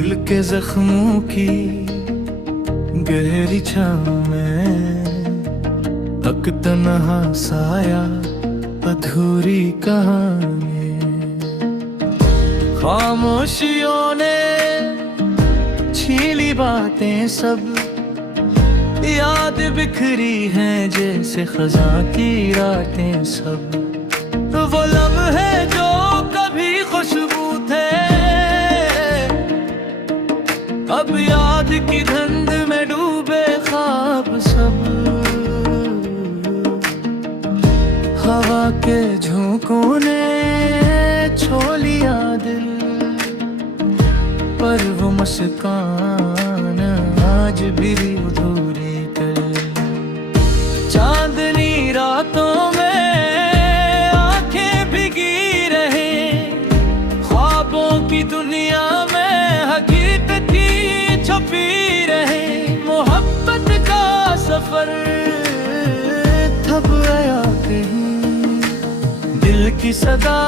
दिल के जख्मों की गहरी छाँव में तक तन्हा साया अधूरी कहानी। खामोशियों ने छीली बातें सब, याद बिखरी हैं जैसे खज़ां की रातें सब। वो लम्हे जो कभी खुशबू थे अब याद की धुंध में डूबे ख्वाब सब। हवा के झोंकों ने छो लिया दिल, पर वो मुस्कान आज भी अधूरी कर। चांदनी रातों में आंखें भीगी रहे, ख्वाबों की दुनिया में हकीकती छुपी रहे। मोहब्बत का सफर थम गया कहीं, दिल की सदा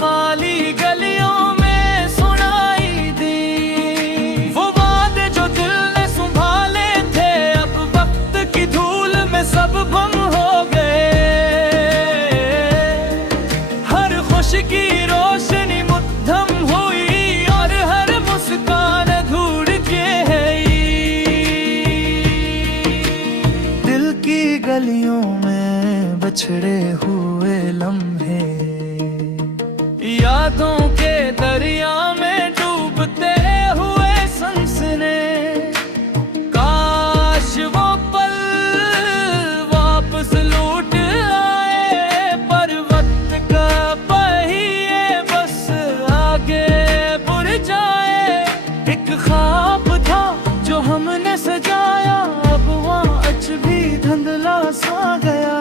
खाली गलियों में सुनाई दी। वो वादे जो दिल ने संभाले थे अब वक्त की धूल में सब गुम हो गए। हर खुशी की रोशनी मुद्दम हुई और हर मुस्कान ढूंढ के है। दिल की गलियों में बछड़े हुए लम्हे, यादों के दरिया में डूबते हुए सनसने। काश वो पल वापस लौट आए, पर वक्त का पहिए बस आगे बढ़ जाए। एक ख्वाब था जो हमने सजाया, अब वहाँ अच भी धुंधला सा गया।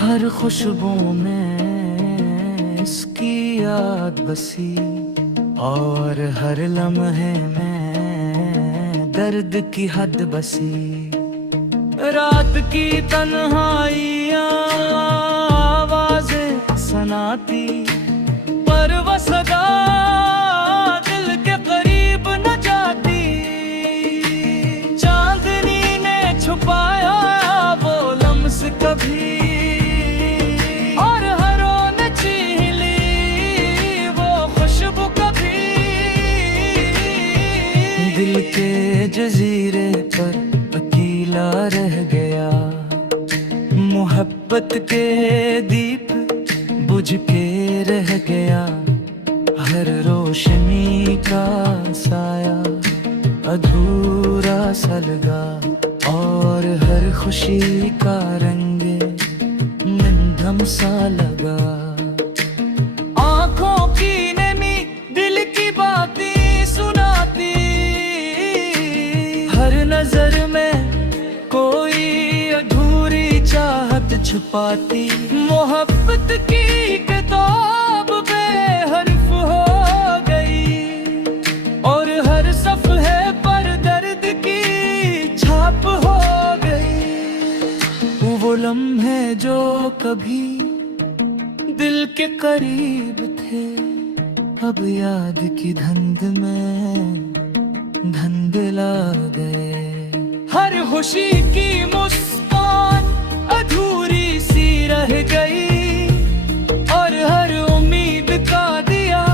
हर खुशबू में इसकी याद बसी और हर लम्हे में दर्द की हद बसी। रात की तन्हाइयाँ आवाज़ें सुनाती, पर वो सदा दिल के करीब न जाती। चांदनी ने छुपाया वो लम्स कभी, और हरों ने छीन ली वो खुशबू कभी। दिल के जजीरे पर अकेला रह गया, मोहब्बत के दीप बुझ के रह गया। हर रोशनी का साया अधूरा सा लगा, और हर खुशी का रंग सा लगा। आंखों की नमी दिल की बातें सुनाती, हर नजर में कोई अधूरी चाहत छुपाती। मोहब्बत की किताब बेहर्फ हो गई, और हर सफ़हे पर दर्द की छाप हो गई। वो लम्हे जो कभी दिल के करीब थे अब याद की धुंध में धुंधला गए। हर खुशी की मुस्कान अधूरी सी रह गई, और हर उम्मीद का दिया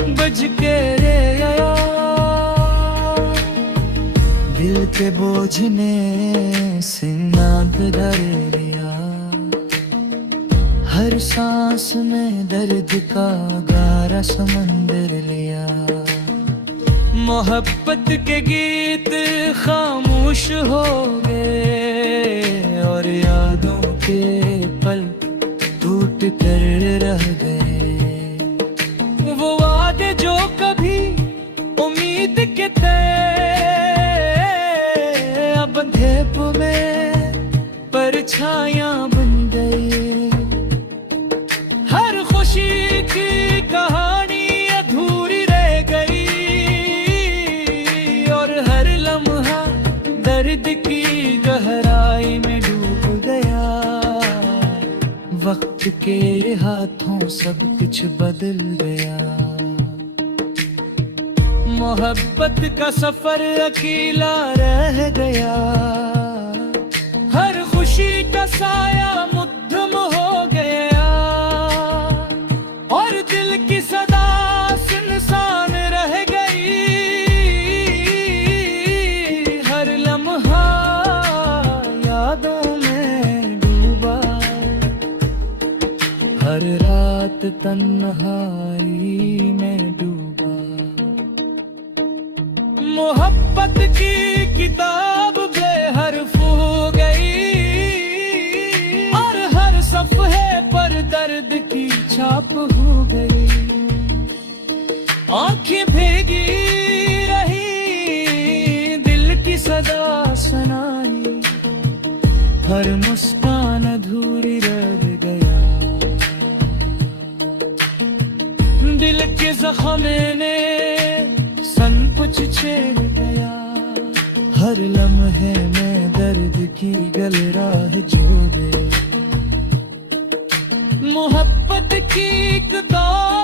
बुझ के रह गया। दिल के बोझ ने सीना धर लिया, हर सांस में दर्द का गारा समंदर लिया। मोहब्बत के गीत खामोश हो गए, और यादों के पल टूट कर रह गए। वो वादे जो कभी उम्मीद के थे अब अंधेप में परछाइयां बन गई। हर खुशी की कहानी अधूरी रह गई, और हर लम्हा दर्द की गहराई में डूब गया। वक्त के हाथों सब कुछ बदल गया। मोहब्बत का सफर अकेला रह गया, हर खुशी का साया मुद्दम हो गया, और दिल की सदा सुनसान रह गई। हर लम्हा यादों में डूबा, हर रात तन्हाई में डूबा। मोहब्बत की किताब बेहर्फ हो गई, और हर सफ़हे पर दर्द की छाप हो गई। आंखें भीगी रही, दिल की सदा सुनाई, हर मुस्कान अधूरी रह गया। दिल के जख्म ने कुछ छेड़ गया, हर लम्हे में दर्द की गल राह जोड़े। मोहब्बत की एक दौर